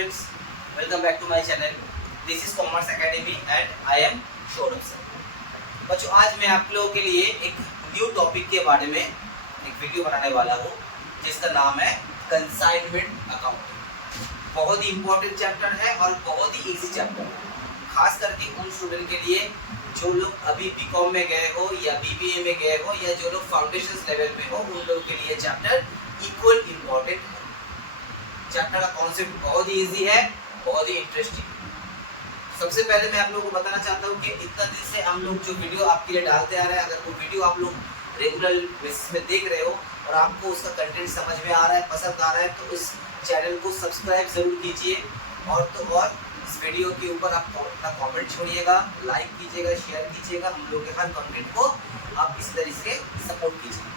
students, welcome back to my channel. This is Commerce Academy and I am Shourab sir. बच्चों आज मैं आप लोगों के लिए एक न्यू टॉपिक के बारे में एक वीडियो बनाने वाला हूँ जिसका नाम है कंसाइनमेंट अकाउंटिंग। बहुत ही इम्पोर्टेंट चैप्टर है और बहुत ही इजी चैप्टर है, खास करके उन स्टूडेंट के लिए जो लोग अभी बीकॉम में गए हो या बीबीए में गए हो या जो लोग फाउंडेशन लेवल में हो, उन लोगों के लिए चैप्टर इक्वल इम्पोर्टेंट है। चैप्टर का कॉन्सेप्ट बहुत ही इजी है, बहुत ही इंटरेस्टिंग। सबसे पहले मैं आप लोगों को बताना चाहता हूँ कि इतना दिन से हम लोग जो वीडियो आपके लिए डालते आ रहे हैं, अगर वो वीडियो आप लोग रेगुलर बेसिस में देख रहे हो और आपको उसका कंटेंट समझ में आ रहा है, पसंद आ रहा है, तो इस चैनल को सब्सक्राइब जरूर कीजिए और तो और इस वीडियो के ऊपर आप अपना कमेंट छोड़िएगा, लाइक कीजिएगा, शेयर कीजिएगा। हम लोग के हर कंटेंट को आप इस तरीके से सपोर्ट कीजिए।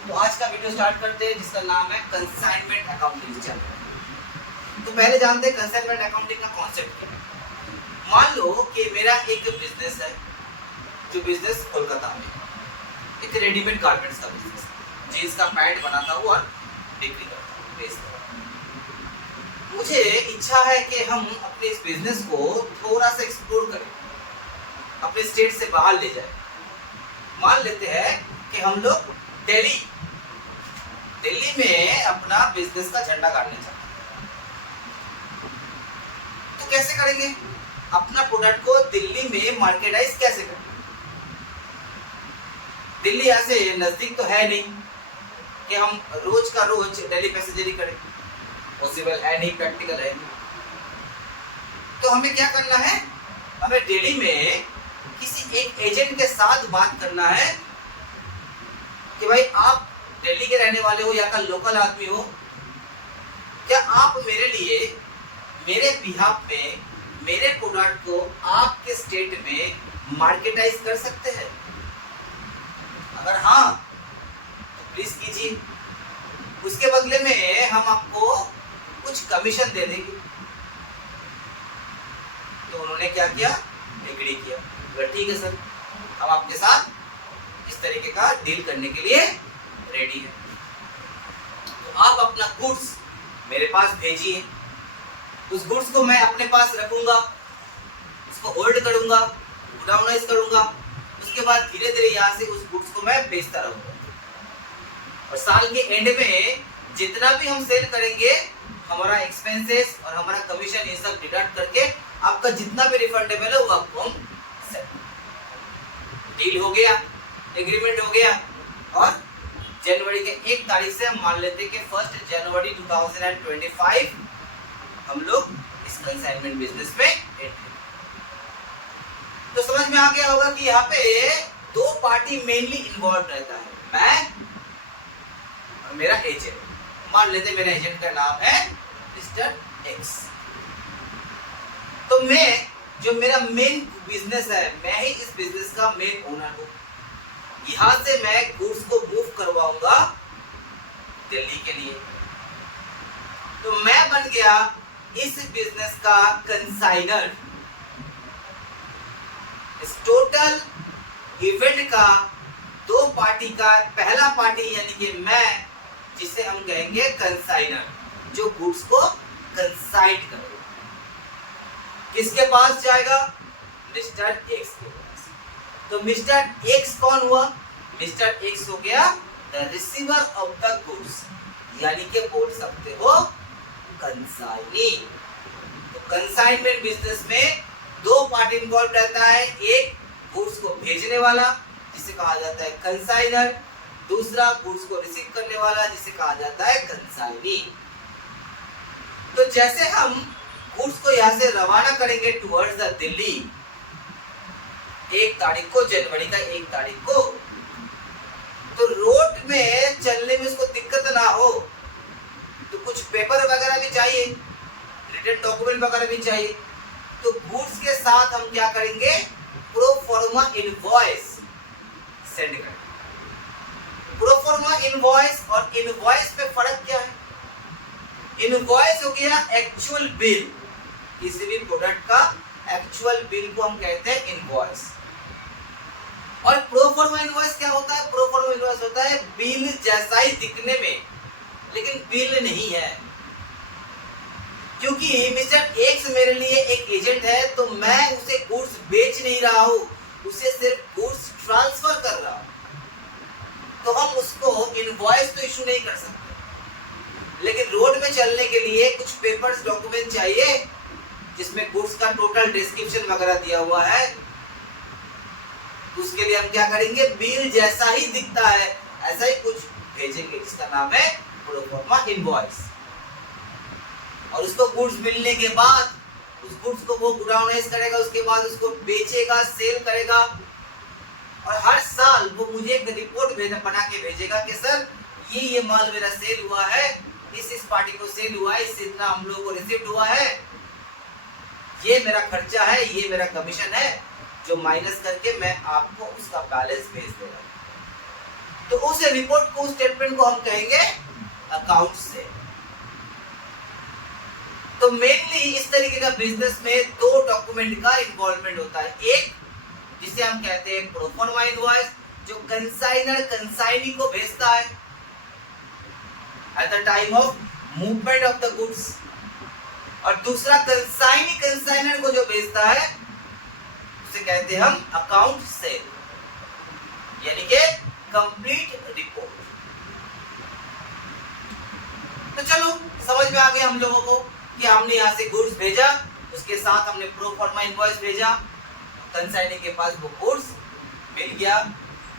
तो आज का वीडियो स्टार्ट करते हैं जिसका नाम है कंसाइनमेंट अकाउंटिंग चैप्टर। तो पहले जानते हैं कंसाइनमेंट अकाउंटिंग का कॉन्सेप्ट क्या है। मान लो कि मेरा एक बिजनेस है, जो बिजनेस कोलकाता में एक रेडीमेड गारमेंट्स का बिजनेस, जींस का पैंट बनाता हूँ और बिक्री करता हूँ, बेचता हूँ। मुझे इच्छा है कि हम अपने इस बिजनेस को थोड़ा सा एक्सप्लोर करें, अपने स्टेट से बाहर ले जाए। मान लेते हैं कि हम लोग दिल्ली में अपना बिजनेस का झंडा गाड़ना चाहते हैं। तो कैसे करेंगे? अपना प्रोडक्ट को दिल्ली में मार्केटाइज कैसे करें? दिल्ली ऐसे नजदीक तो है नहीं कि हम रोज का रोज दिल्ली पैसेंजरी करें, पॉसिबल है नहीं, प्रैक्टिकल है नहीं। तो हमें क्या करना है? हमें दिल्ली में किसी एक एजेंट के साथ बात करना है कि भाई आप दिल्ली के रहने वाले हो या का लोकल आदमी हो, क्या आप मेरे लिए मेरे बिहाफ में मेरे प्रोडक्ट को आपके स्टेट में मार्केटाइज कर सकते हैं? अगर हाँ तो प्लीज कीजिए, उसके बदले में हम आपको कुछ कमीशन दे देंगे। तो उन्होंने क्या किया? एग्री किया। ठीक है सर, हम आपके साथ इस तरीके का डील करने के लिए रेडी है। तो आप अपना गुड्स मेरे पास भेजिए, उस गुड्स को मैं अपने पास रखूंगा, उसको होल्ड करूंगा, गुडाउनाइज करूंगा, उसके बाद धीरे धीरे यहाँ से उस गुड्स को मैं बेचता रहूंगा। और साल के एंड में जितना भी हम सेल करेंगे, हमारा एक्सपेंसेस और हमारा कमीशन ये सब डिडक्ट करके आपका जितना भी रिफंडेबल है वो आपको हम डील हो गया, एग्रीमेंट हो गया। और जनवरी के 1 तारीख से हम मान लेते हैं कि 1 जनवरी 2025 हम लोग इस कंसाइनमेंट बिजनेस में एंटर। तो समझ में आ गया होगा कि यहाँ पे दो पार्टी मेनली इन्वॉल्व रहता है, मैं और मेरा एजेंट। मान लेते हैं मेरा एजेंट का नाम है मिस्टर एक्स। तो मैं जो मेरा मेन बिजनेस है, मैं ही इस बिजनेस का मेन ओनर हूँ। यहां से मैं गुड्स को मूव करवाऊंगा दिल्ली के लिए। तो मैं बन गया इस बिजनेस का कंसाइनर। इस टोटल इवेंट का दो पार्टी का पहला पार्टी यानी कि मैं, जिसे हम कहेंगे कंसाइनर, जो गुड्स को कंसाइन करेगा। किसके पास जाएगा? मिस्टर एक्स के पास। तो मिस्टर एक्स कौन हुआ? मिस्टर एक्स हो गया the receiver of the goods, यानी कि बोल सकते हो कंसाइनी। तो कंसाइनमेंट बिजनेस में दो पार्टी इन्वॉल्व रहता है, एक गुड्स को भेजने वाला जिसे कहा जाता है कंसाइनर, दूसरा गुड्स को रिसीव करने वाला जिसे कहा जाता है कंसाइनी। तो जैसे हम गुड्स को यहाँ से रवाना करेंगे टुवर्ड्स द दिल्ली 1 तारीख को, जनवरी का 1 तारीख को, तो रोड में चलने में उसको दिक्कत ना हो, तो कुछ पेपर वगैरह भी चाहिए, रिटन डॉक्यूमेंट वगैरह भी चाहिए। तो गुड्स के साथ हम क्या करेंगे? प्रो फॉर्मा इनवॉइस सेंड करेंगे। प्रो फॉर्मा इनवॉइस और इनवॉइस में फर्क क्या है? इनवॉइस हो गया एक्चुअल बिल, किसी भी प्रोडक्ट का एक्चुअल बिल को हम कहते हैं इनवॉइस। और प्रो फॉर्मा इनवॉइस क्या होता है? प्रो फॉर्मा इनवॉइस होता है बिल जैसा ही दिखने में, लेकिन बिल नहीं है। क्यों क्योंकि मिस्टर एक्स मेरे लिए एक एजेंट है, तो मैं उसे गुड्स बेच नहीं रहा हूं, उसे सिर्फ गुड्स ट्रांसफर कर रहा हूं, तो हम उसको इनवॉइस तो इशू नहीं कर सकते। लेकिन रोड में चलने के लिए कुछ पेपर्स डॉक्यूमेंट चाहिए जिसमें गुड्स का टोटल डिस्क्रिप्शन वगैरह दिया हुआ है, तो उसके लिए हम क्या करेंगे, बिल जैसा ही दिखता है ऐसा ही कुछ भेजेंगे जिसका नाम है प्रोफॉर्मा इनवॉइस। और उसको गुड्स मिलने के बाद उस गुड्स को वो गुडाउनाइज करेगा, उसके बाद उसको बेचेगा, सेल करेगा, और हर साल वो मुझे एक रिपोर्ट बना के भेजेगा कि सर ये माल मेरा सेल हुआ है, इस पार्टी को सेल हुआ है, इससे इतना हम लोगों को रिसीव्ड हुआ है, ये मेरा खर्चा है, ये मेरा कमीशन है, जो माइनस करके मैं आपको उसका बैलेंस भेज देगा। तो उस रिपोर्ट को, उस स्टेटमेंट को हम कहेंगे अकाउंट से। तो मेनली इस तरीके का बिजनेस में दो डॉक्यूमेंट का इन्वॉल्वमेंट होता है। एक जिसे हम कहते हैं प्रोफॉर्मा इनवॉइस, जो कंसाइनर कंसाइनी को भेजता है at the time of movement of the goods, और दूसरा कंसाइनी कंसाइनर को जो भेजता है उसे कहते हैं हम अकाउंट सेल, यानी कि कंप्लीट रिपोर्ट। तो चलो समझ में आ गया हम लोगों को कि हमने यहाँ से गुड्स भेजा, उसके साथ हमने प्रोफॉर्मा इनवॉइस भेजा, कंसाइनी के पास वो गुड्स मिल गया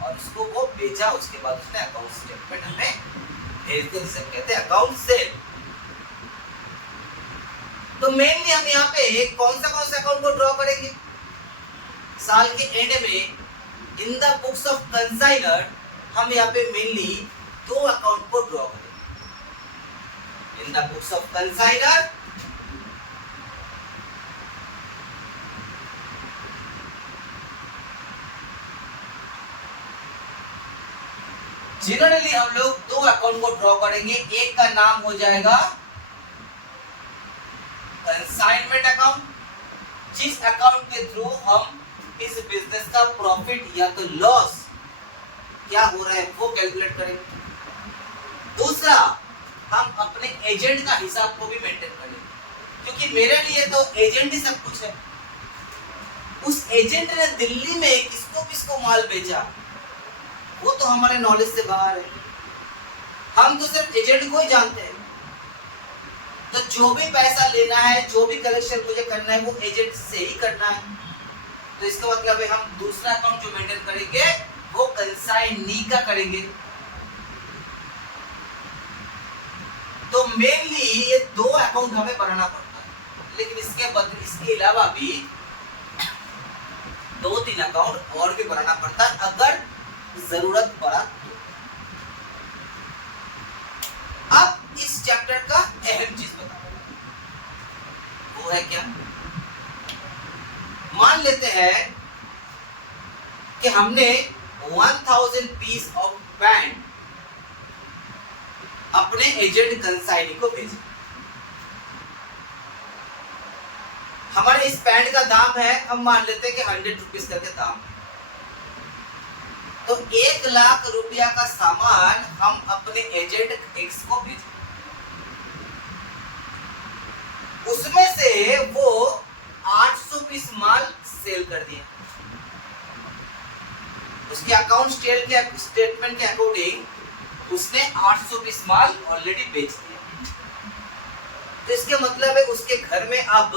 और उसको वो बेचा, उसके बाद उसने अकाउंट स्टेटमेंट हमें भेज दिया, जिसे कहते हैं अकाउंट सेल। तो मेनली हम यहाँ पे कौन सा अकाउंट को ड्रॉ करेंगे, साल के एंड में in the books of consignor हम यहाँ पे मेनली दो अकाउंट को ड्रॉ करेंगे। In the books of consignor generally हम लोग दो अकाउंट को ड्रॉ करेंगे। एक का नाम हो जाएगा कंसाइनमेंट अकाउंट, जिस अकाउंट के थ्रू हम इस बिजनेस का प्रॉफिट या तो लॉस क्या हो रहा है वो कैलकुलेट करेंगे। दूसरा, हम अपने एजेंट का हिसाब को भी मेंटेन करेंगे, क्योंकि मेरे लिए तो एजेंट ही सब कुछ है। उस एजेंट ने दिल्ली में किसको किसको माल बेचा वो तो हमारे नॉलेज से बाहर है, हम तो सिर्फ एजेंट को ही जानते हैं। तो जो भी पैसा लेना है, जो भी कलेक्शन मुझे करना है वो एजेंट से ही करना है। तो इसका मतलब है हम दूसरा अकाउंट जो मेंटेन करेंगे वो कंसाइनी का करेंगे। तो मेनली ये दो अकाउंट हमें बनाना पड़ता है, लेकिन इसके अलावा भी 2-3 अकाउंट और भी बनाना पड़ता है अगर जरूरत पड़ा तो। अब इस चैप्टर का अहम चीज बताओ, वो है क्या। मान लेते हैं कि हमने 1000 पीस ऑफ पैंट अपने एजेंट कंसाइनी को भेजा। हमारे इस पैंट का दाम है, हम मान लेते हैं कि 100 रुपीज करके दाम है। तो 1 लाख रुपया का सामान हम अपने एजेंट एक्स को भेजे, उसमें से वो 800 पीस माल सेल कर दिया। उसके अकाउंट स्टेटमेंट के अकॉर्डिंग उसने 800 पीस माल ऑलरेडी बेच दिया। तो इसके मतलब है उसके घर में अब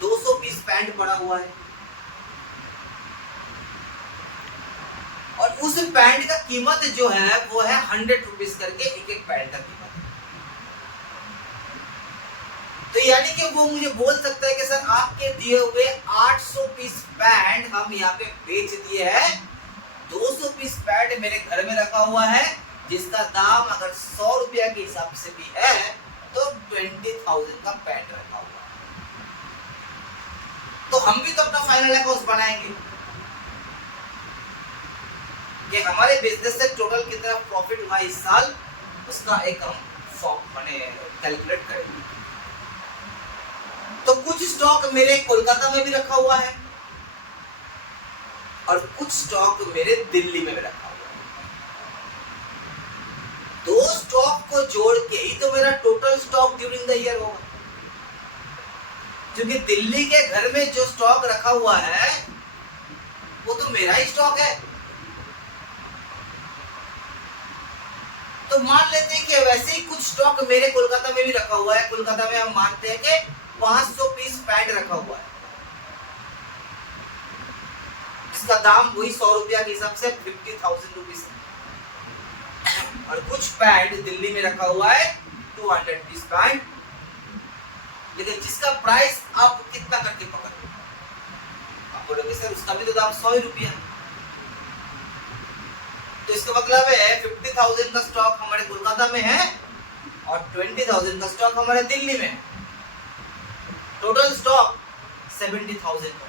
200 पीस पैंट पड़ा हुआ है, और उस पैंट का कीमत जो है वो है 100 रुपीज करके एक पैंट का कीमत। तो यानी कि वो मुझे बोल सकता है कि सर आपके दिए हुए 800 पीस पैंट हम यहाँ पे बेच दिए हैं, 200 पीस पैंट मेरे घर में रखा हुआ है जिसका दाम अगर 100 रुपया के हिसाब से भी है तो 20,000 का पैंट रखा हुआ है। तो हम भी तो अपना फाइनल अकाउंट बनाएंगे कि हमारे बिजनेस से टोटल कितना प्रॉफिट हुआ इस साल, उसका एक हम कैलकुलेट करेंगे। तो कुछ स्टॉक मेरे कोलकाता में भी रखा हुआ है और कुछ स्टॉक मेरे दिल्ली में भी रखा हुआ है। दो स्टॉक को जोड़ के ही तो मेरा total stock during the year होगा। दिल्ली के घर में जो स्टॉक रखा हुआ है वो तो मेरा ही स्टॉक है। तो मान लेते हैं कि वैसे ही कुछ स्टॉक मेरे कोलकाता में भी रखा हुआ है। कोलकाता में हम मानते हैं कि 500 पीस पैंट रखा हुआ है, इसका दाम वही 100 रुपया के हिसाब से 50,000 रुपीज है। और कुछ पैंट दिल्ली में रखा हुआ है 200 पीस पैंट, लेकिन जिसका प्राइस आप कितना करके पकड़, आप बोलोगे सर उसका भी तो दाम 100 रुपया है। तो इसका मतलब है 50,000 का स्टॉक हमारे कोलकाता में है और 20,000 का स्टॉक हमारे दिल्ली में है। टोटल स्टॉक 70,000 का।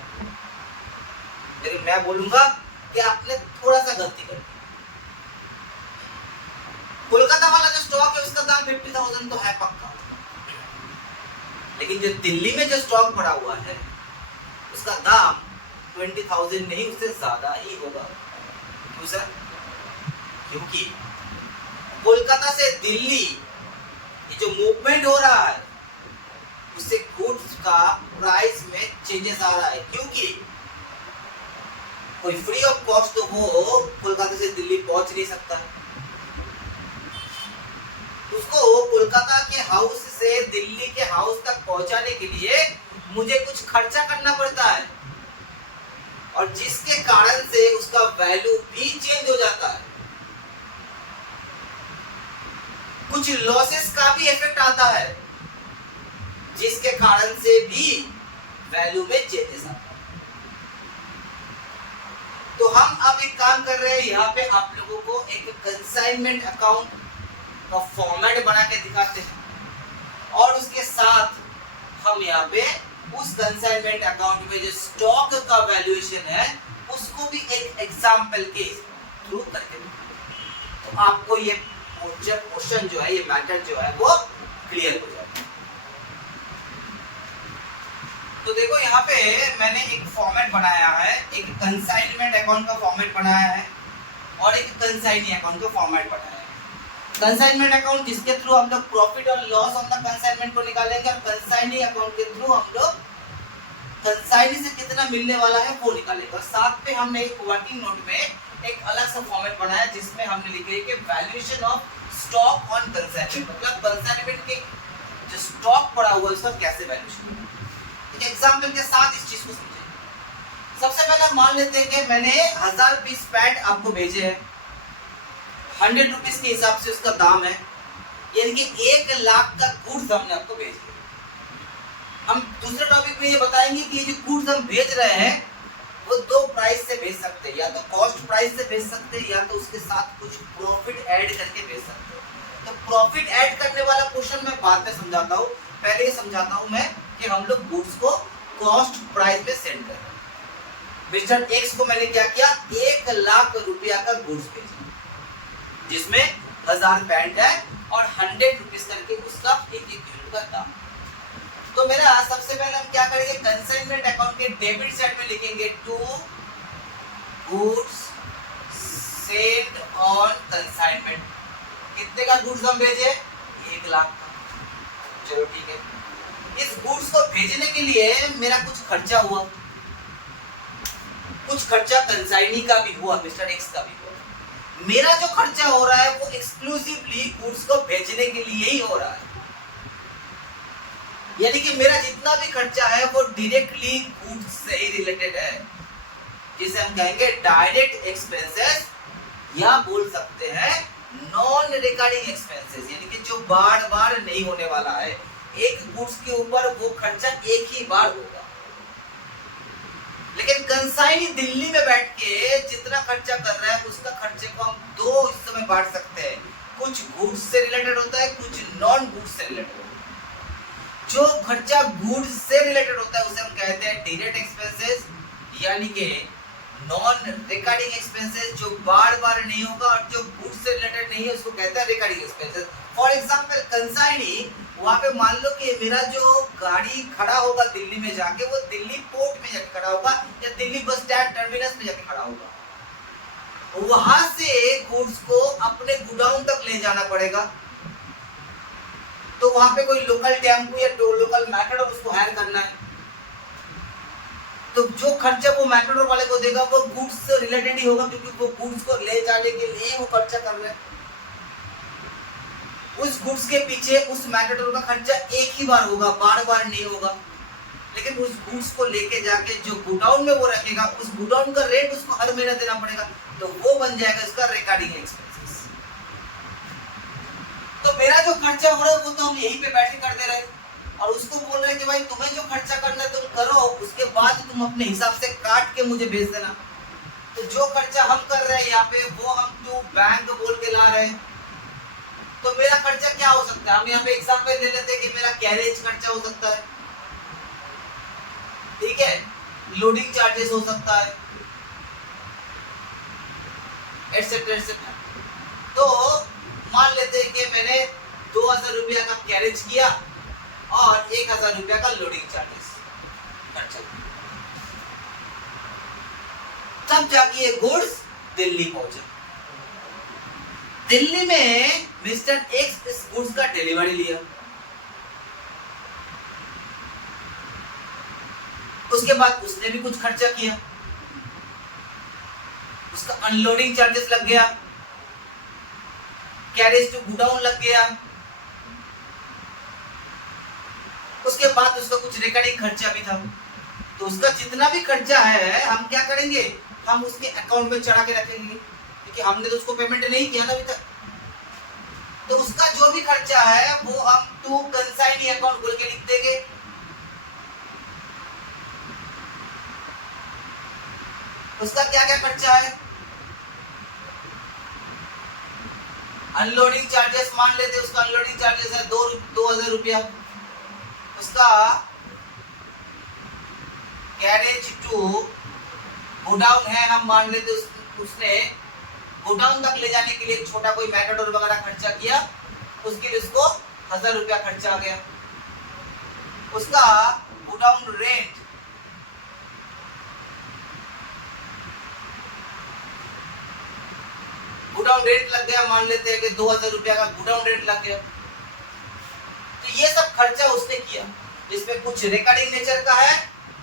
लेकिन मैं बोलूंगा कि आपने थोड़ा सा गलती कर दी। कोलकाता वाला जो स्टॉक है उसका दाम 50,000 तो है पक्का, लेकिन जो दिल्ली में जो स्टॉक पड़ा हुआ है उसका दाम 20,000 नहीं, उससे ज्यादा ही होगा। क्यों सर? क्योंकि कोलकाता से दिल्ली ये जो मूवमेंट हो रहा है उससे गुड्स का प्राइस में चेंजेस आ रहा है। क्योंकि कोई फ्री ऑफ कॉस्ट तो वो कोलकाता से दिल्ली पहुंच नहीं सकता, उसको कोलकाता के हाउस से दिल्ली के हाउस तक पहुंचाने के लिए मुझे कुछ खर्चा करना पड़ता है, और जिसके कारण से उसका वैल्यू भी चेंज हो जाता है। कुछ लॉसेस का भी इफेक्ट आता है, जिसके कारण से भी वैल्यू में चेंजेस आता है। तो हम अब एक काम कर रहे हैं, यहाँ पे आप लोगों को एक कंसाइनमेंट अकाउंट का फॉर्मेट बना के दिखाते हैं, और उसके साथ हम यहाँ पे उस कंसाइनमेंट अकाउंट में जो स्टॉक का वैल्यूएशन है उसको भी एक एग्जांपल के थ्रू करके देंगे। तो आपको ये क्वेश्चन जो है, ये मैटर जो है वो क्लियर हो जाएगा। तो देखो यहाँ पे मैंने एक फॉर्मेट बनाया है, एक कंसाइनमेंट अकाउंट का फॉर्मेट बनाया है और एक कंसाइनी अकाउंट का फॉर्मेट बनाया है। कंसाइनमेंट अकाउंट जिसके थ्रू हम लोग प्रॉफिट और लॉस ऑन द कंसाइनमेंट को निकालेंगे, और कंसाइनी अकाउंट के थ्रू हम लोग कंसाइनी से कितना मिलने वाला है वो निकालेंगे। और साथ में हमने एक वर्किंग नोट में एक अलग सा फॉर्मेट बनाया जिसमें हमने लिखे कि valuation of stock on consignment, मतलब कंसाइनमेंट के जो स्टॉक पड़ा हुआ है उसका कैसे वैल्यूएशन। एक एग्जांपल के साथ इस चीज को समझें। सबसे पहले मान लेते हैं कि मैंने 1000 पीस पैंट आपको भेजे हैं, 100 रुपीज के हिसाब से उसका दाम है, यानी कि 1 लाख का गुड्स हमने आपको भेजे। हम दूसरे टॉपिक में ये बताएंगे कि ये जो गुड्स हम भेज रहे हैं वो दो प्राइस से भेज सकते हैं, या तो कॉस्ट प्राइस से भेज सकते हैं या तो उसके साथ कुछ प्रॉफिट ऐड करके भेज सकते हैं। तो प्रॉफिट ऐड करने वाला क्वेश्चन मैं बाद में समझाता हूँ, पहले ये समझाता हूँ मैं कि हम लोग गुड्स को कॉस्ट प्राइस में सेंड कर रहे हैं। मिस्टर एक्स को मैंने क्या किया, 1 लाख रुपया का गुड्स भेजा जिसमें 1000 पैंट है और 100 रुपीज करके उसका एक यूनिट का दाम। तो मेरा सबसे पहले हम क्या करेंगे, कंसाइनमेंट अकाउंट के डेबिट साइड में लिखेंगे to goods sent on consignment. कितने का गुड्स हम भेजे, 1 लाख का। चलो ठीक है, इस गुड्स को भेजने के लिए मेरा कुछ खर्चा हुआ, कुछ खर्चा कंसाइनी का भी हुआ, मिस्टर एक्स का भी हुआ। मेरा जो खर्चा हो रहा है वो एक्सक्लूसिवली गुड्स को भेजने के लिए ही हो रहा है, यानी कि मेरा जितना भी खर्चा है वो डायरेक्टली गुड्स से ही रिलेटेड है, जिसे हम कहेंगे डायरेक्ट एक्सपेंसेस, या बोल सकते हैं नॉन रिकरिंग एक्सपेंसेस, यानी कि जो बार बार नहीं होने वाला है। एक गुड्स के ऊपर वो खर्चा एक ही बार होगा। लेकिन कंसाइनी दिल्ली में बैठ के जितना खर्चा कर रहा है उसका खर्चे को हम दो हिस्सों में बांट सकते हैं, कुछ गुड्स से रिलेटेड होता है, कुछ नॉन गुड्स से रिलेटेड होता है। जो खर्चा गुड्स से रिलेटेड होता है उसे हम कहते हैं डायरेक्ट एक्सपेंसेस, यानी कि नॉन रिकरिंग एक्सपेंसेस, जो बार बार नहीं होगा, और जो गुड्स से रिलेटेड नहीं है उसको कहते हैं recurring expenses. For example consignee, वहां पे मान लो कि मेरा जो गाड़ी खड़ा होगा दिल्ली में जाके, वो दिल्ली पोर्ट में जाके खड़ा होगा या दिल्ली बस स्टैंड टर्मिनस में जाके खड़ा होगा। वहां से गुड्स को अपने गोडाउन तक ले जाना पड़ेगा, तो वहां पे कोई लोकल टेम्पो या लोकल मैटर उसको हायर करना है, तो जो खर्चा वो मैटाडोर वाले को देगा वो गुड्स से रिलेटेड ही होगा, क्योंकि वो गुड्स को ले जाने के लिए वो खर्चा कर रहे हैं। उस गुड्स के पीछे उस मैटाडोर का खर्चा एक ही बार होगा, बार बार नहीं होगा। लेकिन उस गुड्स को लेके जाके जो गोडाउन में वो रखेगा, उस गोडाउन का रेट उसको हर महीना देना पड़ेगा, तो वो बन जाएगा इसका रिकॉर्डिंग एक्सपेंसेस। तो मेरा जो खर्चा हो रहा है वो तो हम यहीं पे बैठे कर दे रहे हैं, और उसको बोल रहे हैं कि भाई तुम्हें जो खर्चा करना है तुम करो, उसके बाद तुम अपने हिसाब से काट के मुझे भेज देना। तो जो खर्चा हम कर रहे हैं यहाँ पे वो हम टू बैंक बोल के ला रहे हैं। तो मेरा खर्चा क्या हो सकता है, हम यहाँ पे एग्जांपल ले लेते हैं कि मेरा कैरेज खर्चा हो सकता है, ठीक है, लोडिंग चार्जेस हो सकता है, एटसेट्रा एटसेट्रा। तो मान लेते हैं कि मैंने 2000 रुपया का कैरेज किया और 1000 रुपया का लोडिंग चार्जेस खर्चा किया, तब जाके ये गुड्स दिल्ली पहुंचा। दिल्ली में मिस्टर एक्स इस गुड्स का डिलीवरी लिया, उसके बाद उसने भी कुछ खर्चा किया, उसका अनलोडिंग चार्जेस लग गया, कैरेज टू गोडाउन लग गया, उसके बाद उसका कुछ रिकॉर्डिंग खर्चा भी था। तो उसका जितना भी खर्चा है हम क्या करेंगे, हम उसके अकाउंट में चढ़ा के रखेंगे, क्योंकि हमने तो उसको पेमेंट नहीं किया ना अभी तक। तो उसका जो भी खर्चा है वो हम टू कंसाइनी अकाउंट बोल के लिख देंगे। उसका क्या क्या खर्चा है, अनलोडिंग चार्जेस मान लेते, उसका अनलोडिंग चार्जेस है 2000 रुपया, उसका कैरेज टू गोडाउन है, हम मान लेते उसने गोडाउन तक ले जाने के लिए छोटा कोई मैटाडोर वगैरह खर्चा किया, उसके लिए उसको 1000 रुपया खर्चा आ गया। उसका गोडाउन रेंट लग गया, मान लेते हैं कि 2000 रुपया का गोडाउन रेंट लग गया। तो ये सब खर्चा उसने किया, जिसमें कुछ रिकॉर्डिंग नेचर का है,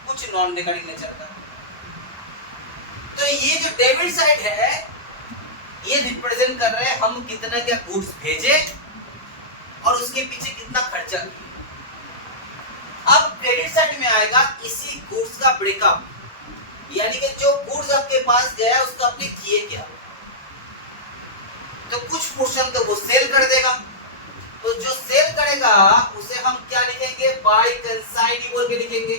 कुछ नॉन रिकॉर्डिंग नेचर का। तो ये जो डेबिट साइड है ये रिप्रेजेंट कर रहे हैं हम कितना क्या गुड्स भेजे और उसके पीछे कितना खर्चा किया। अब क्रेडिट साइड में आएगा इसी गुड्स का ब्रेकअप, यानी कि जो गुड्स आपके पास गया उसका आपने किए क्या। तो कुछ पोर्शन तो वो सेल कर देगा, तो जो सेल करेगा उसे हम क्या लिखेंगे, बाय कंसाइनी बोल के लिखेंगे।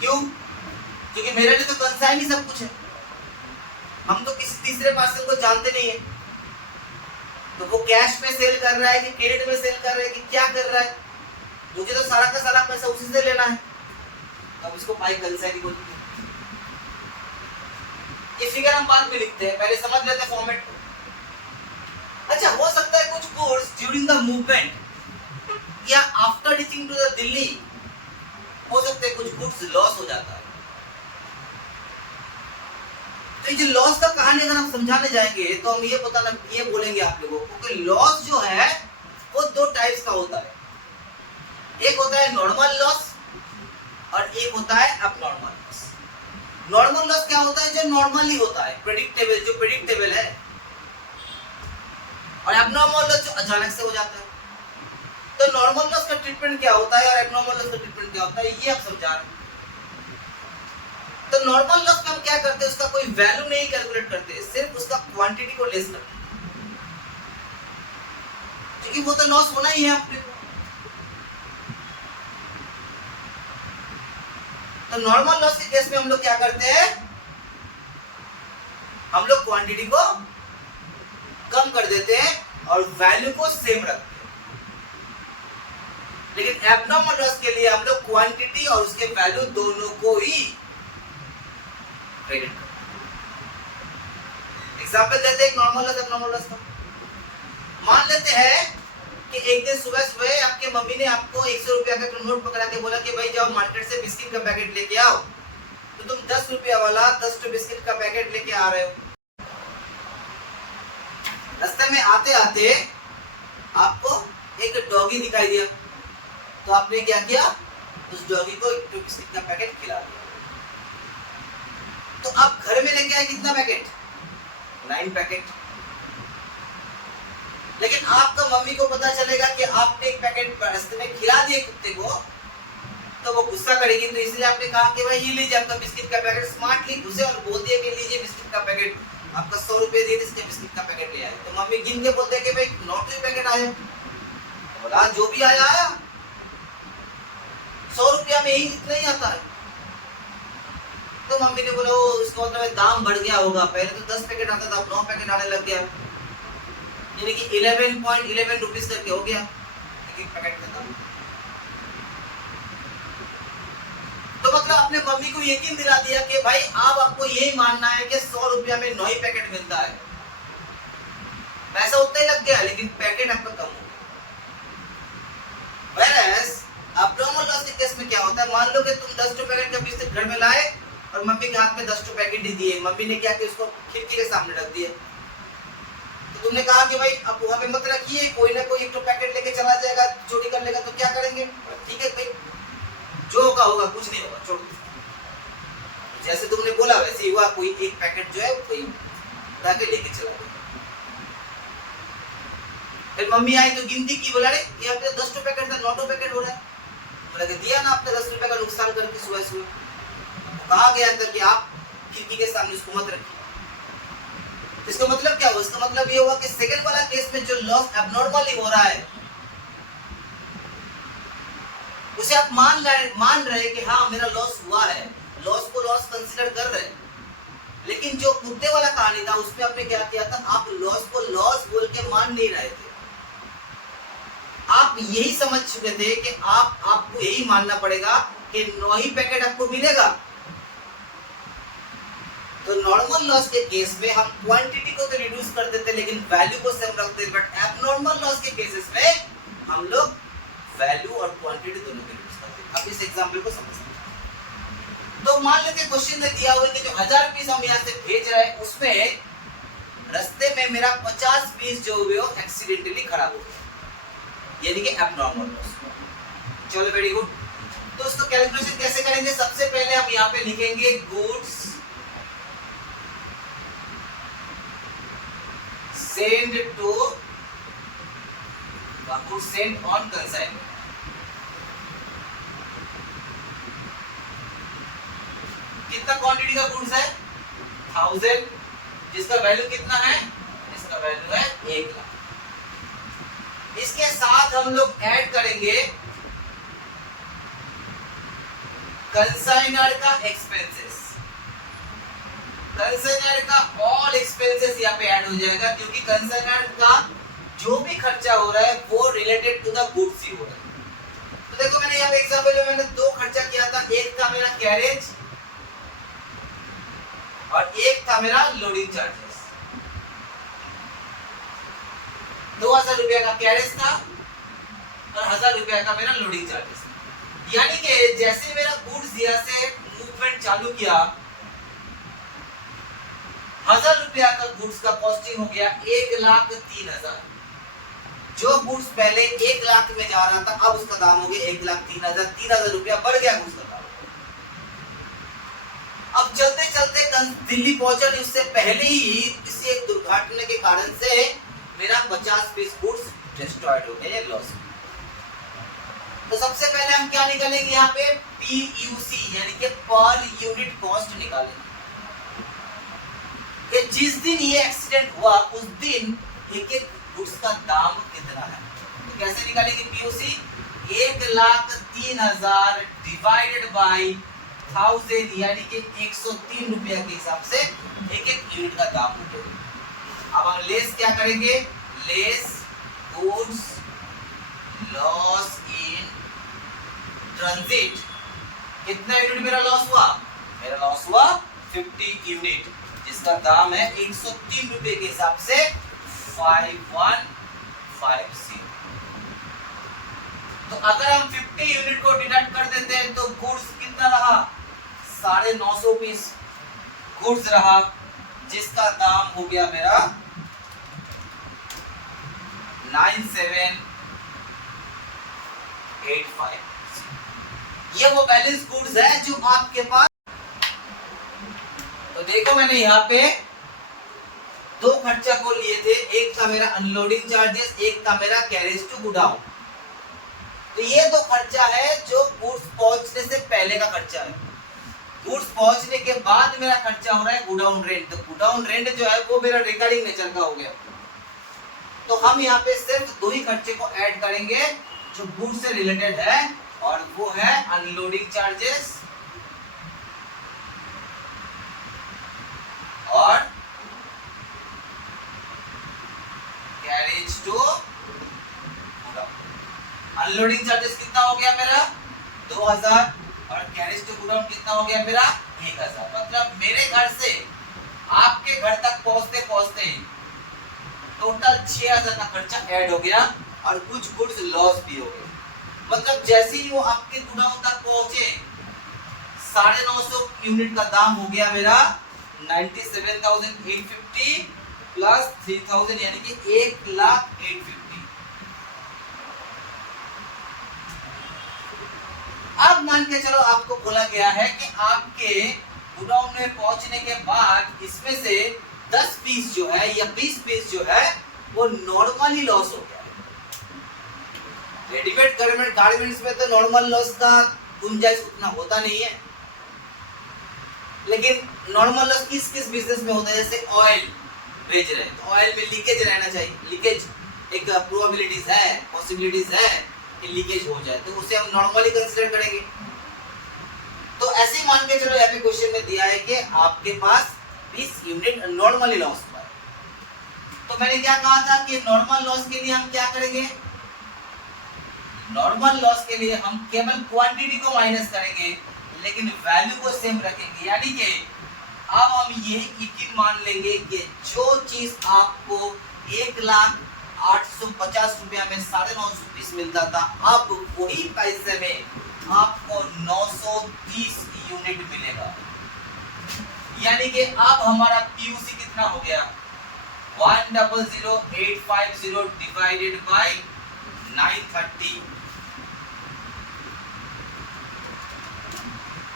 क्यों, क्योंकि मेरे लिए तो कंसाइनी सब कुछ है, हम तो किसी तीसरे पर्सन को जानते नहीं है। तो वो कैश में सेल कर रहा है कि क्रेडिट में सेल कर रहा है कि क्या कर रहा है, मुझे तो सारा का सारा पैसा उसी से लेना है। अब इसको बाय कंसाइनी बोलते हैं। ये फिगर हम बाद में लिखते हैं, पहले समझ लेते हैं फॉर्मेट को। अच्छा, हो सकता है कुछ गुड्स ड्यूरिंग द मूवमेंट या after reaching to the Delhi, हो सकते हैं कुछ गुड्स लॉस हो जाता है। तो ये लॉस का कहानी अगर हम समझाने जाएंगे तो हम ये बोलेंगे आप लोगों को कि लॉस जो है वो दो टाइप्स का होता है, एक होता है नॉर्मल लॉस और एक होता है अबनॉर्मल लॉस। नॉर्मल लॉस क्या होता है, जो नॉर्मली होता है, प्रेडिक्टेबल, जो प्रेडिक्टेबल है, और अबनॉर्मल लॉस जो अचानक से हो जाता है। तो नॉर्मल लॉस का ट्रीटमेंट क्या होता है और एब्नॉर्मल लॉस का ट्रीटमेंट क्या होता है, ये आप समझा रहे हैं। तो नॉर्मल लॉस में हम क्या करते हैं, उसका कोई वैल्यू नहीं कैलकुलेट करते, सिर्फ उसका क्वांटिटी को लेस करते हैं, क्योंकि वो तो लॉस होना ही है आपके। तो नॉर्मल लॉस के केस में हम लोग क्या करते हैं, हम लोग क्वांटिटी को कम कर देते हैं और वैल्यू को सेम रखते हैं। लेकिन एब्नॉर्मल लॉस के लिए हम लोग क्वांटिटी और उसके वैल्यू दोनों को ही क्रेडिट करते हैं। एग्जांपल देते हैं नॉर्मल लॉस एब्नॉर्मल लॉस का। मान लेते हैं कि एक दिन सुबह सुबह आपके मम्मी ने आपको 100 रुपया का नोट पकड़ा के बोला कि भाई जाओ मार्केट से बिस्किट का पैकेट लेके आओ, तो तुम 10 रुपया वाला 10 बिस्किट का पैकेट लेके आ रहे हो। रास्ते में आते आते आपको एक डॉगी दिखाई दिया, तो आपने क्या किया, उस डॉगी को एक बिस्किट का पैकेट खिला दिया। तो आप घर में लेके आए कितना पैकेट, 9 पैकेट। लेकिन आपका मम्मी को पता चलेगा कि आपने एक पैकेट रास्ते में खिला दिए कुत्ते को, तो वो गुस्सा करेगी। तो इसलिए आपने कहा कि भाई ये लीजिए आपका बिस्किट का पैकेट, स्मार्टली घुसे और बोल दिया कि लीजिए बिस्किट का पैकेट, आपका 100 रुपए दिए इसके बिस्किट का पैकेट ले आए। तो मम्मी गिन के बोलते हैं कि भाई 9 पैकेट आए, बोला जो भी आया आया, 100 रुपया में ही इतना ही आता है। तो मम्मी ने बोला इसका मतलब दाम बढ़ गया होगा, पहले तो 10 पैकेट आता था, अब 9 पैकेट आने लग गया, यानी कि 11.11 रुपीस करके हो गया एक एक पैकेट का दाम। तो मतलब अपने मम्मी को यकीन दिला दिया कि भाई अब आपको यही मानना है कि 100 रुपया में 9 ही पैकेट मिलता है, पैसा उतना ही लग गया लेकिन पैकेट आपका कम हो गया। Whereas abnormal loss के केस में क्या होता है, मान लो कि तुम 10 पैकेट का बिस्किट घर में लाए और मम्मी के हाथ में 10 पैकेट ही दिए, मम्मी ने क्या किया, उसको खिड़की के सामने रख दिए। तो तुमने कहा कि भाई अब वहां पे मत रखिए, कोई ना कोई एक तो पैकेट लेके चला जाएगा, चोरी कर लेगा, तो क्या करेंगे, ठीक है भाई जो होगा होगा, कुछ नहीं होगा, छोड़ दो। जैसे तुमने बोला वैसे ही हुआ, कोई एक पैकेट जो है कोई उठा के लेके चला गया। फिर मम्मी आई तो गिनती की, बोला रे ये आपके 10 पैकेट था, 9 पैकेट हो रहा है। बोला कि दिया ना आपने 10 रुपए का नुकसान करके सुबह सुबह। कहा गया था कि आप खिड़की के सामने उसको मत रखिए। इसका मतलब क्या हुआ, इसका मतलब ये हुआ कि सेकंड वाला केस में जो लॉस एबनॉर्मली हो रहा है उसे आप मान रहे कि हाँ मेरा लॉस हुआ है, लॉस को लॉस कंसीडर कर रहे हैं। लेकिन जो कुत्ते वाला कहानी था उसमें आपने क्या किया था, आप लॉस को लॉस बोल के मान नहीं रहे थे। आप यही समझ चुके थे कि आपको यही मानना पड़ेगा कि 9 ही पैकेट आपको मिलेगा। तो नॉर्मल लॉस के केस में हम क्वांटिटी को तो रिड्यूस कर देते लेकिन वैल्यू को सेम रखते, बट एबनॉर्मल लॉस के केसेस में हम लोग वैल्यू और क्वांटिटी दोनों को रिड्यूस करते हैं। अब इस एग्जांपल को समझते हैं। तो मान लेते हैं क्वेश्चन में दिया हुआ है कि जो 1000 पीस हम यहाँ से भेज रहे हैं उसमें रास्ते में मेरा 50 पीस जो हुए वो एक्सीडेंटली खराब हो गया, यानी कि एबनॉर्मल लॉस। चलो वेरी गुड। तो उसको कैलकुलेशन कैसे करेंगे, सबसे पहले हम यहाँ पे लिखेंगे goods sent to goods sent on consignment। कितना क्वांटिटी का गुड्स है, 1000, जिसका वैल्यू कितना है, इसका वैल्यू है 1 लाख। इसके साथ हम लोग ऐड करेंगे कंसाइनर का एक्सपेंसेस। कंसाइनर का ऑल एक्सपेंसेस यहाँ पे ऐड हो जाएगा, क्योंकि कंसाइनर का जो भी खर्चा हो रहा है वो रिलेटेड टू द गुड्स ही हो रहा है। तो देखो मैंने यहाँ पे एग्जांपल में मैंने 2 खर्चा किया था, एक था मेरा कैरेज और एक था मेरा लोडिंग चार्जेस। 2000 रुपया का कैरेज था और 1000 रुपया का मेरा लोडिंग चार्जेस। यानी कि जैसे मेरा गुड्स यहाँ से मूवमेंट चालू किया, 1000 रुपया का गुड्स का कॉस्टिंग हो गया 1,03,000। जो गुड्स पहले 1 लाख में जा रहा था अब उसका दाम हो गया 1,03,000। 3,000 रुपया बढ़ गया गुड्स का दाम। अब चलते चलते दिल्ली पहुंचा, उससे पहले ही किसी एक दुर्घटना के कारण से मेरा 50 पीस गुड्स डिस्ट्रॉयड हो गए, लॉस। तो सबसे पहले हम क्या निकालेंगे यहाँ पे, PUC यानी कि पर यूनिट कॉस्ट निकालेंगे कि जिस दिन ये एक्सीडेंट हुआ उस दिन एक एक गुड्स का दाम कितना है। तो कैसे निकालेंगे PUC, 1,03,000 डिवाइडेड बाय 1000 यानी कि 103 रुपया के हिसाब से एक एक यूनिट का दाम होगा। अब हम लेस क्या करेंगे, less goods loss in transit. कितना यूनिट मेरा लॉस हुआ, मेरा लॉस हुआ 50 यूनिट, जिसका दाम है 103 रुपए के हिसाब से 5150। तो अगर हम 50 यूनिट को डिडक्ट कर देते हैं तो गुड्स कितना रहा, 950 पीस गुड्स रहा, जिसका दाम हो गया मेरा 9785। ये वो बैलेंस गुड्स है जो आपके पास। तो देखो मैंने यहाँ पे दो खर्चा को लिए थे, एक था मेरा अनलोडिंग चार्जेस, एक था मेरा कैरेज टू गोडाउन। तो ये दो खर्चा है जो गुड्स पहुंचने से पहले का खर्चा है। गुड्स पहुंचने के बाद मेरा खर्चा हो रहा है गोडाउन रेंट। तो गोडाउन रेंट जो है वो मेरा रिकरिंग नेचर का हो गया। तो हम यहाँ पे सिर्फ दो ही खर्चे को ऐड करेंगे जो गुड्स से रिलेटेड है, और वो है अनलोडिंग चार्जेस और carriage to godown. Unloading charges कितना हो गया मेरा 2000 और कैरेज टू गोडाउन कितना हो गया मेरा 1000। मतलब मेरे घर से आपके घर तक पहुंचते पहुंचते टोटल 6000 का खर्चा ऐड हो गया और कुछ गुड्स लॉस भी हो गए। मतलब जैसे ही वो आपके गोडाउन तक पहुंचे 950 यूनिट का दाम हो गया मेरा 97,850 प्लस 3000 यानी कि 1,08,50। अब मान के चलो आपको बोला गया है कि आपके गोडाउन में पहुंचने के बाद इसमें से 10 पीस जो है या 20 पीस जो है वो नॉर्मली लॉस हो गया। रेडीमेड गारमेंट्स में तो नॉर्मल लॉस का गुंजाइश उतना होता नहीं है, लेकिन नॉर्मल लॉस किस किस बिजनेस में होता है? जैसे ऑयल बेच रहे हैं तो ऑयल में लीकेज रहना चाहिए। लीकेज एक प्रोबेबिलिटीज है, पॉसिबिलिटीज है कि लीकेज हो जाए, तो उसे हम नॉर्मली कंसीडर करेंगे। तो ऐसे ही मान के चलो यहाँ पे क्वेश्चन में दिया है कि आपके पास 20 यूनिट नॉर्मली लॉस हुआ है। तो मैंने क्या कहा था कि नॉर्मल लॉस के लिए हम क्या करेंगे? नॉर्मल लॉस के लिए हम केवल क्वांटिटी को माइनस करेंगे लेकिन वैल्यू को सेम रखेंगे। यानी कि अब हम यही यकीन मान लेंगे कि जो चीज आपको 1,08,50 रुपया में 950 पीस मिलता था, अब वही पैसे में आपको 930 यूनिट मिलेगा। यानी कि अब हमारा पीयूसी कितना हो गया? 1,00850 डिवाइडेड बाय 930,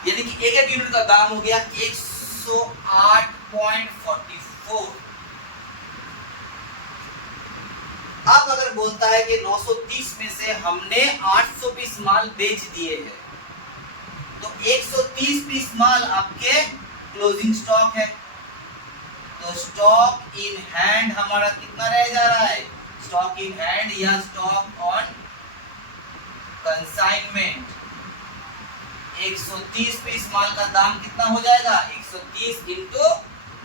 यानी कि एक यूनिट का दाम हो गया 108.44। अब अगर बोलता है कि 930 में से हमने 800 पीस माल बेच दिए हैं, तो 130 पीस माल आपके क्लोजिंग स्टॉक है। तो स्टॉक इन हैंड हमारा कितना रह जा रहा है? स्टॉक इन हैंड या स्टॉक ऑन कंसाइनमेंट 130 पीस माल का दाम कितना हो जाएगा? 130 इंटू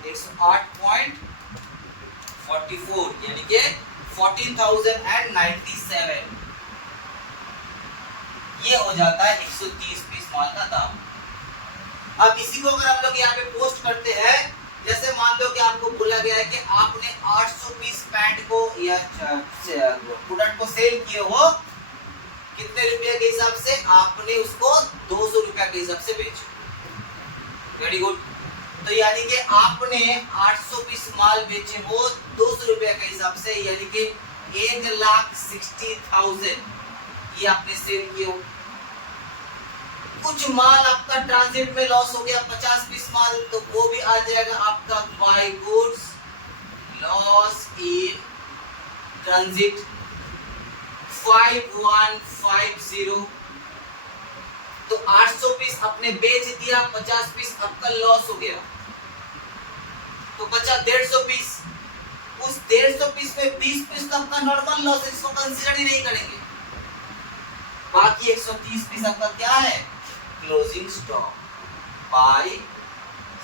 108.44 यानी कि 14,097। ये हो जाता है 130 पीस माल का दाम। अब इसी को अगर हम लोग यहाँ पे पोस्ट करते हैं, जैसे मान लो कि आपको बोला गया है कि आपने 800 पीस पैंट को या प्रोडक्ट को सेल किए हो, कितने रुपए के हिसाब से? आपने उसको 200 रुपया के हिसाब से बेचो। Very good. तो यानी कि आपने 800 पीस माल बेचे हो 200 रुपया के हिसाब से, यानी कि 1,60,000 ये आपने सेल किए हो। कुछ माल आपका ट्रांजिट में लॉस हो गया 50 पीस माल, तो वो भी आ जाएगा आपका by goods loss in transit 5150। तो 800 पीस आपने बेच दिया, 50 पीस आपका लॉस हो गया, तो बचा 150 पीस। उस 150 पीस में 20 पीस तो आपका नॉर्मल लॉस है, इसको कंसीडर ही नहीं करेंगे। बाकी 130 पीस आपका क्या है? Closing stock by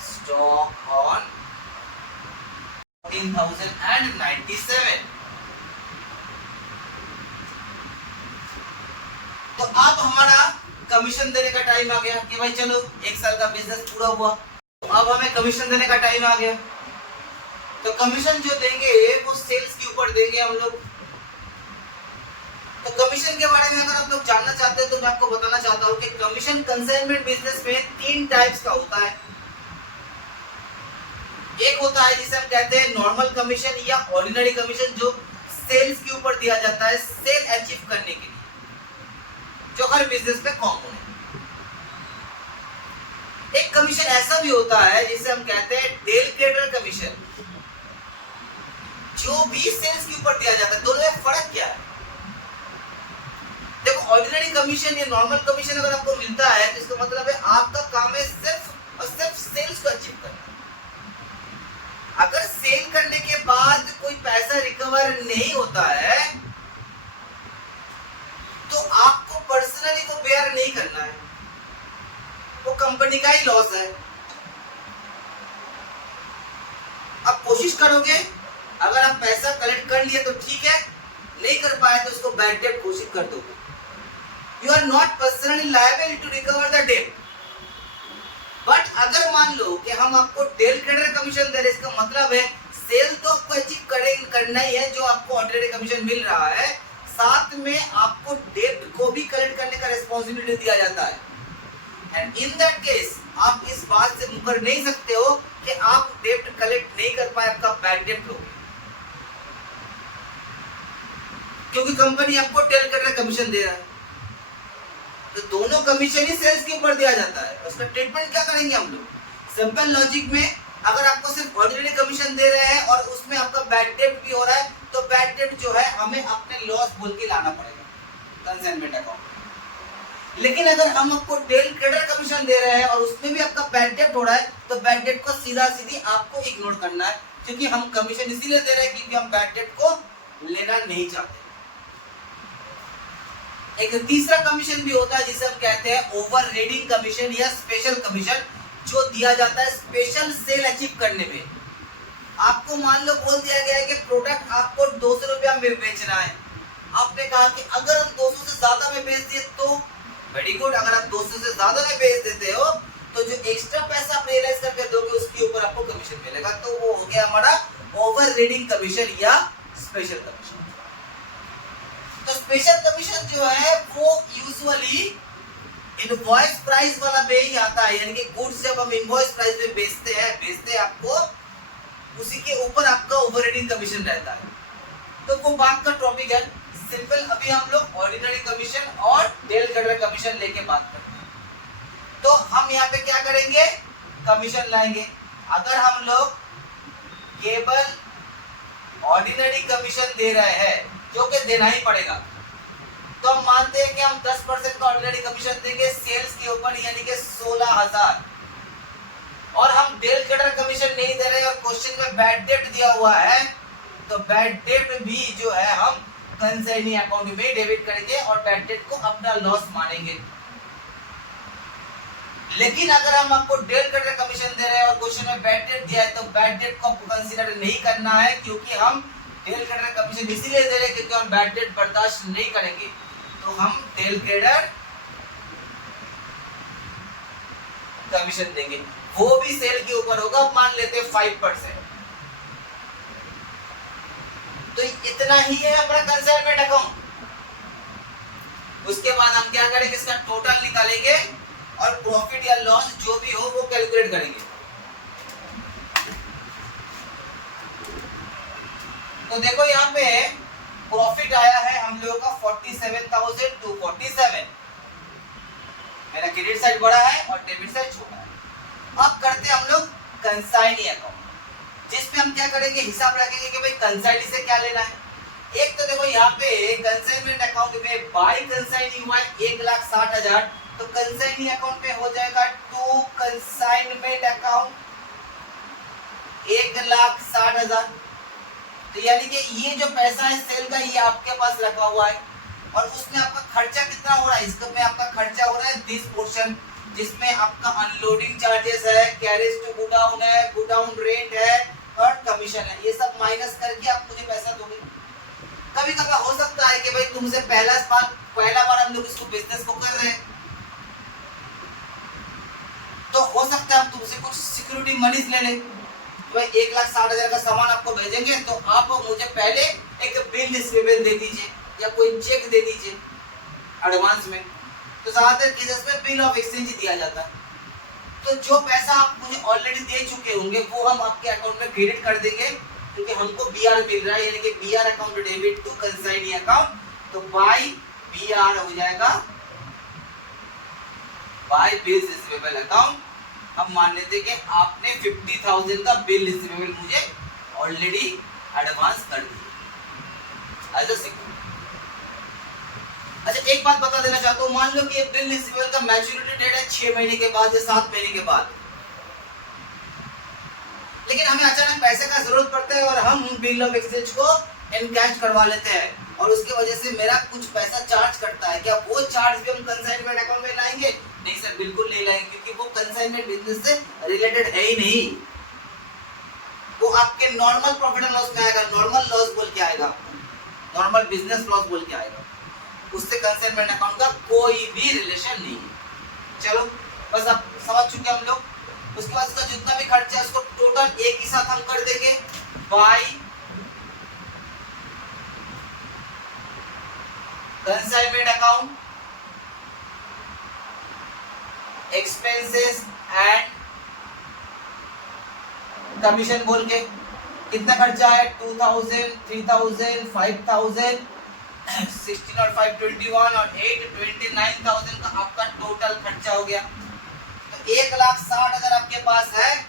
stock on 14,097। तो अब हमारा कमीशन देने का टाइम आ गया कि भाई चलो 1 साल का बिजनेस पूरा हुआ, तो अब हमें कमीशन देने का टाइम आ गया। तो कमीशन जो देंगे वो सेल्स के ऊपर देंगे हम लोग। तो कमीशन के बारे में अगर आप लोग जानना चाहते हैं तो मैं आपको बताना चाहता हूँ कि कमीशन कंसाइनमेंट बिजनेस में 3 टाइप्स का होता है। एक होता है जिसे हम कहते हैं नॉर्मल कमीशन या ऑर्डिनरी कमीशन, जो सेल्स के ऊपर दिया जाता है सेल अचीव करने के लिए, जो हर बिजनेस में कॉमन है। एक कमीशन ऐसा भी होता है जिसे हम कहते हैं डेलीगेटर कमीशन, जो भी सेल्स के ऊपर दिया जाता है। दोनों में फर्क क्या है? देखो, ऑर्डिनरी कमीशन या नॉर्मल कमीशन अगर आपको मिलता है तो इसका मतलब है आपका काम है सिर्फ और सिर्फ सेल्स को अचीव करना। अगर सेल करने के बाद कोई पैसा रिकवर नहीं होता है तो आपको पर्सनली को बेयर नहीं करना है, वो कंपनी का ही लॉस है। आप कोशिश करोगे, अगर आप पैसा कलेक्ट कर लिए तो ठीक है, नहीं कर पाए तो उसको बैड डेट घोषित कर दोगे। You are not personally liable to recover the debt. But अगर मान लो कि हम आपको डेलीगेटर कमीशन दे रहे, इसका मतलब है सेल तो आपको अचीव करना ही है जो आपको ऑर्डिनरी कमीशन मिल रहा है, साथ में आपको डेट को भी कलेक्ट करने का रिस्पॉन्सिबिलिटी दिया जाता है। एंड इन दैट केस आप इस बात से मुकर नहीं सकते हो कि आप डेट कलेक्ट नहीं कर पाए, आपका बैड डेट हो, क्योंकि कंपनी आपको डेलीगेटर कमीशन दे रहा है। तो दोनों कमीशन ही सेल्स के ऊपर दिया जाता है। उसका ट्रीटमेंट क्या करेंगे हम लोग? सिंपल लॉजिक में, अगर आपको सिर्फ ऑर्डिनरी कमीशन दे रहे हैं और उसमें आपका बैड डेट भी हो रहा है, तो बैड डेट जो है हमें अपने लॉस बोल के लाना पड़ेगा कंसाइनमेंट अकाउंट। लेकिन अगर हम आपको डेलीगेटर कमीशन दे रहे हैं और उसमें भी आपका बैड डेट हो रहा है, तो बैड डेट को सीधा सीधी आपको इग्नोर करना है, क्योंकि हम कमीशन इसीलिए दे रहे हैं क्योंकि हम बैड डेट को लेना नहीं चाहते। एक तीसरा कमीशन भी होता है जिसे हम कहते हैं ओवर रेडिंग कमीशन या स्पेशल कमीशन, जो दिया जाता है स्पेशल सेल अचीव करने में। आपको मान लो बोल दिया गया है कि प्रोडक्ट आपको 200 रुपया में बेचना है, आपने कहा कि अगर हम 200 से ज्यादा में बेच दिए तो वेरी गुड, अगर आप 200 से ज्यादा में बेच देते हो तो जो एक्स्ट्रा पैसा आप रियलाइज करके दोगे उसके ऊपर आपको कमीशन मिलेगा। तो वो हो गया हमारा ओवर रेडिंग कमीशन या स्पेशल कमीशन। तो स्पेशल कमीशन जो है वो यूजुअली इनवॉइस प्राइस वाला पे ही आता है, यानी कि गुड्स जब हम इनवॉइस प्राइस पे बेचते हैं आपको, उसी के ऊपर आपका ओवररेडिंग कमीशन रहता है। तो वो बात का टॉपिक है सिंपल। अभी हम लोग ऑर्डिनरी कमीशन और डेलीगेटर कमीशन लेके बात करते हैं। तो हम यहाँ पे क्या करेंगे? कमीशन लाएंगे। अगर हम लोग केवल ऑर्डिनरी कमीशन दे रहे हैं, जो कि देना ही पड़ेगा, तो हम मानते हैं कि हम 10% का ऑर्डिनरी कमीशन देंगे सेल्स के ऊपर, यानी कि 16,000, और हम डेलीगेटर कमीशन नहीं दे रहे और क्वेश्चन में बैड डेट दिया हुआ है, तो बैड डेट भी जो है हम कंसाइनी अकाउंट में डेबिट करेंगे और बैड डेट को अपना लॉस मानेंगे। लेकिन अगर हम आपको डेलीगेटर कमीशन दे रहे हैं और क्वेश्चन में बैड डेट दिया है, तो बैड डेट को आपको कंसीडर नहीं करना है, क्योंकि हम डेलीगेटर कमीशन इसीलिए दे रहे हैं क्योंकि हम बैड डेट बर्दाश्त नहीं करेंगे। तो हम डेलीगेटर कमीशन देंगे, वो भी सेल के ऊपर होगा, मान लेते हैं 5%। तो इतना ही है अपना कंसाइनमेंट अकाउंट। उसके बाद हम क्या करेंगे? इसका टोटल निकालेंगे और प्रॉफिट या लॉस जो भी हो वो कैलकुलेट करेंगे। तो देखो यहाँ पे प्रॉफिट आया है हम लोगों का 47,247। मेरा क्रेडिट साइड बड़ा है और डेबिट साइड छोटा है। अब करते हैं हम लोग कंसाइनी अकाउंट, जिसपे हम क्या करेंगे? हिसाब रखेंगे कि भाई कंसाइनी से क्या लेना है। एक तो देखो यहाँ पे कंसाइनमेंट अकाउंट में बाय कंसाइनी हुआ है 1,60,000, तो कंसाइनी अकाउंट में हो जाएगा टू कंसाइनमेंट अकाउंट 1,60,000। तो यानी कि ये जो पैसा है सेल का, ये आपके पास रखा हुआ है, और उसमें आपका खर्चा कितना हो रहा है? इसमें आपका खर्चा हो रहा है दिस पोर्शन, जिसमें आपका अनलोडिंग चार्जेस है, कैरेज टू गोडाउन है, गोडाउन रेंट है और कमीशन है। ये सब माइनस करके आप मुझे पैसा दोगे। कभी कभी हो सकता है कि भाई तुमसे पहला बार हम लोग इसको बिजनेस को कर रहे हैं, तो हो सकता है हम तुमसे कुछ सिक्योरिटी मनीज ले लें। तो 1,60,000 का सामान आपको भेजेंगे, तो आप मुझे पहले एक बिल रिसीवेबल दे दीजिए या कोई चेक दे दीजिए एडवांस में। तो ज्यादातर केसेस में बिल ऑफ एक्सचेंज दिया जाता है। तो जो पैसा आप मुझे ऑलरेडी दे चुके होंगे वो हम आपके अकाउंट में क्रेडिट कर देंगे, क्योंकि हमको BR मिल रहा है, यानी कि BR account debit to consignee account, तो बाय BR हो जाएगा बाय बिल्स रिसीवेबल अकाउंट। हम मान लेते कि आपने 50,000 का बिल रिसीवेबल मुझे ऑलरेडी एडवांस कर दिया। ऐसा सिंपल। अच्छा एक बात बता देना चाहता हूँ, मान लो कि ये बिल रिसीवेबल का मैच्योरिटी डेट है 6 महीने के बाद या 7 महीने के बाद, लेकिन हमें अचानक पैसे का जरूरत पड़ता है और हम बिल ऑफ एक्सचेंज को एनकैश करवा लेते हैं और उसके वजह से मेरा कुछ पैसा चार्ज करता है। क्या वो चार्ज भी हम कंसाइनमेंट अकाउंट में लाएंगे? नहीं सर, बिल्कुल नहीं लाएंगे, क्योंकि वो कंसाइनमेंट बिजनेस से रिलेटेड है ही नहीं। वो आपके नॉर्मल प्रॉफिट एंड लॉस में आएगा, नॉर्मल लॉस बोल के आएगा, नॉर्मल बिजनेस लॉस बोल के आएगा, उससे कंसाइनमेंट अकाउंट का कोई भी रिलेशन नहीं है। चलो बस अब समझ चुके हम लोग। उसके बाद उसका जितना भी खर्चा है उसको टोटल एक ही साथ हम कर देंगे by consignment account expenses and commission बोल के। कितना खर्चा है? 2000, 3000, 5000, 16 और 5 21 और 8 29,000 का आपका टोटल खर्चा हो गया। तो 1,60,000 आपके पास है,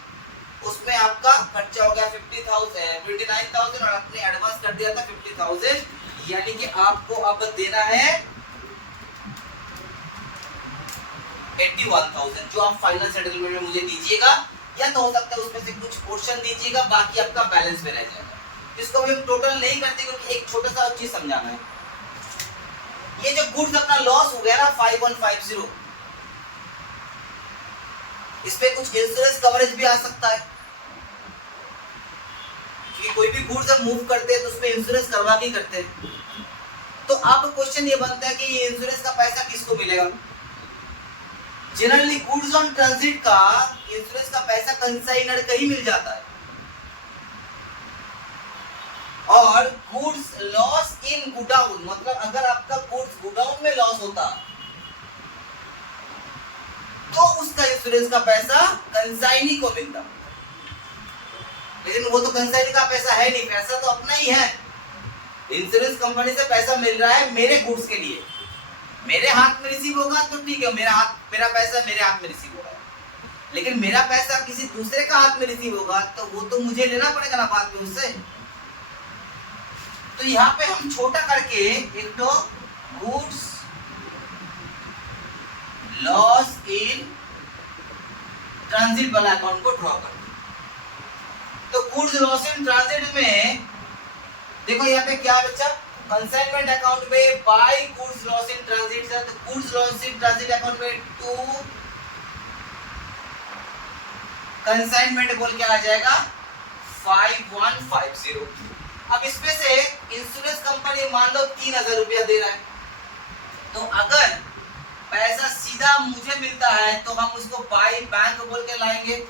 उसमें आपका खर्चा हो गया 29,000 और आपने एडवांस कर दिया था 50,000, यानी कि आपको अब देना है 81,000 जो आप फाइनल सेटलमेंट में मुझे दीजिएगा, या तो हो सकता है उसमें से कुछ पोर्शन दीजिएगा, बाकी आपका बैलेंस में रह जाएगा। इसको हम टोटल नहीं करते क्योंकि एक छोटा सा चीज समझाना है। ये जो गुड्स अपना लॉस हो गया ना 5150, इस पे कुछ इंश्योरेंस कवरेज भी आ सकता है, क्योंकि कोई भी गुड्स हम मूव करते हैं तो उसमें इंश्योरेंस करवा के करते हैं। तो आप क्वेश्चन ये बनता है कि ये इंश्योरेंस का पैसा किसको मिलेगा? जनरली गुड्स ऑन ट्रांजिट का इंश्योरेंस का पैसा कंसाइनर का ही मिल जाता है, और गुड्स लॉस इन गुडाउन, मतलब अगर आपका गुड्स गुडाउन में लॉस होता तो उसका इंश्योरेंस का पैसा कंसाइनी को मिलता, लेकिन वो तो कंसाइनी का पैसा है नहीं, पैसा तो अपना ही है। इंश्योरेंस कंपनी से पैसा मिल रहा है मेरे गुड्स के लिए, मेरे हाथ में रिसीव होगा तो ठीक है, मेरा पैसा मेरे हाथ में रिसीव होगा, लेकिन मेरा पैसा किसी दूसरे का हाथ में रिसीव होगा तो वो तो मुझे लेना पड़ेगा ना बाद में उससे। तो यहाँ पे हम छोटा करके एक तो गुड्स लॉस इन ट्रांजिट वाला अकाउंट को ड्रॉ कर। तो गुड्स लॉस इन ट्रांजिट में देखो यहाँ पे क्या बच्चा, कंसाइनमेंट अकाउंट में by goods loss in transit, तो goods loss in transit account में टू कंसाइनमेंट बोल के आ जाएगा 5150। अब इसमें से इंश्योरेंस कंपनी मान लो 3,000 रुपया दे रहा है, तो अगर पैसा सीधा मुझे मिलता है तो हम उसको बाय बैंक बोल के लाएंगे,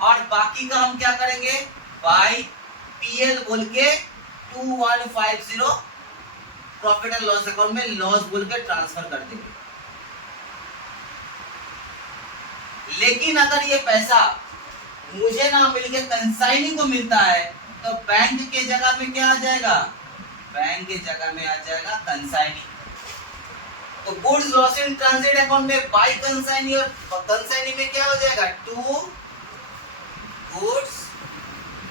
और बाकी का हम क्या करेंगे बाय PL बोल के 2150 प्रॉफिट एंड लॉस अकाउंट में लॉस बोल के ट्रांसफर कर देंगे। लेकिन अगर ये पैसा मुझे ना मिलके कंसाइनी को मिलता है तो बैंक के जगह में क्या आ जाएगा? बैंक के जगह में आ जाएगा कंसाइनी। तो goods loss in transit account में बाय कंसाइनी, और कंसाइनी में क्या हो जाएगा? To goods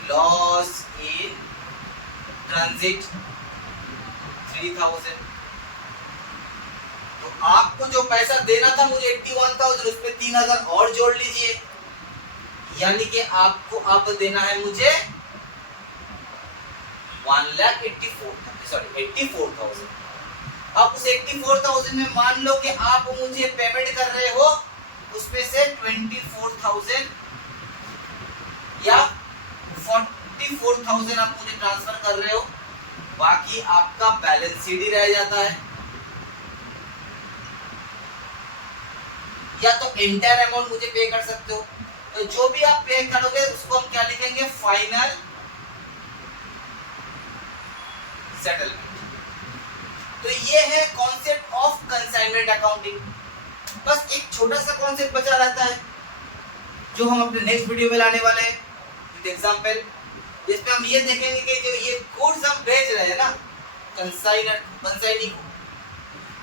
loss in transit 3,000। तो आपको जो पैसा देना था मुझे 81,000, उसमें 3,000 और जोड़ लीजिए, यानी कि आपको अब देना है मुझे 84,000। अब उस 84,000 में मान लो कि आप मुझे पेमेंट कर रहे हो, उसमें से 24,000 या 44,000 आप मुझे ट्रांसफर कर रहे हो, बाकी आपका बैलेंस शीट ही रह जाता है। या तो एंटायर अमाउंट मुझे पे कर सकते हो, तो जो भी आप पे करोगे उसको हम क्या लिखेंगे? Final settlement. तो ये है कॉन्सेप्ट ऑफ कंसाइनमेंट अकाउंटिंग। बस एक छोटा सा कॉन्सेप्ट बचा रहता है जो हम अपने नेक्स्ट वीडियो में लाने वाले हैं विद एग्जांपल। जिसमें हम ये देखेंगे कि जो ये गुड्स हम भेज रहे हैं ना कंसाइनी को,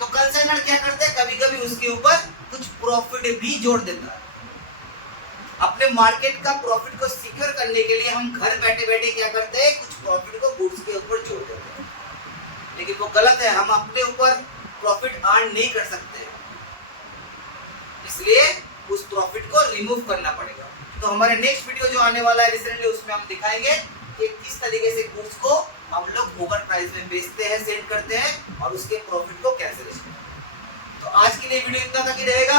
तो कंसाइनर क्या करते हैं, कभी कभी उसके ऊपर कुछ प्रॉफिट भी जोड़ देता है। अपने मार्केट का प्रॉफिट को सिक्योर करने के लिए हम घर बैठे बैठे क्या करते हैं, कुछ प्रॉफिट को गुड्स के ऊपर जोड़ देते हैं, लेकिन वो गलत है। हम अपने ऊपर प्रॉफिट अर्न नहीं कर सकते, इसलिए उस प्रॉफिट को रिमूव करना पड़ेगा। तो हमारे नेक्स्ट वीडियो जो आने वाला है रिसेंटली, उसमें हम दिखाएंगे कि किस तरीके से गुड्स को हम लोग ओवर प्राइस में बेचते हैं, सेल करते हैं और उसके प्रॉफिट को कैंसिलेशन। तो आज के लिए वीडियो इतना तक ही रहेगा।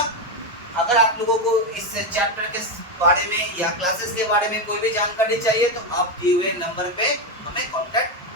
अगर आप लोगों को इस चैप्टर के बारे में या क्लासेस के बारे में कोई भी जानकारी चाहिए तो आप दिए हुए नंबर पे हमें कांटेक्ट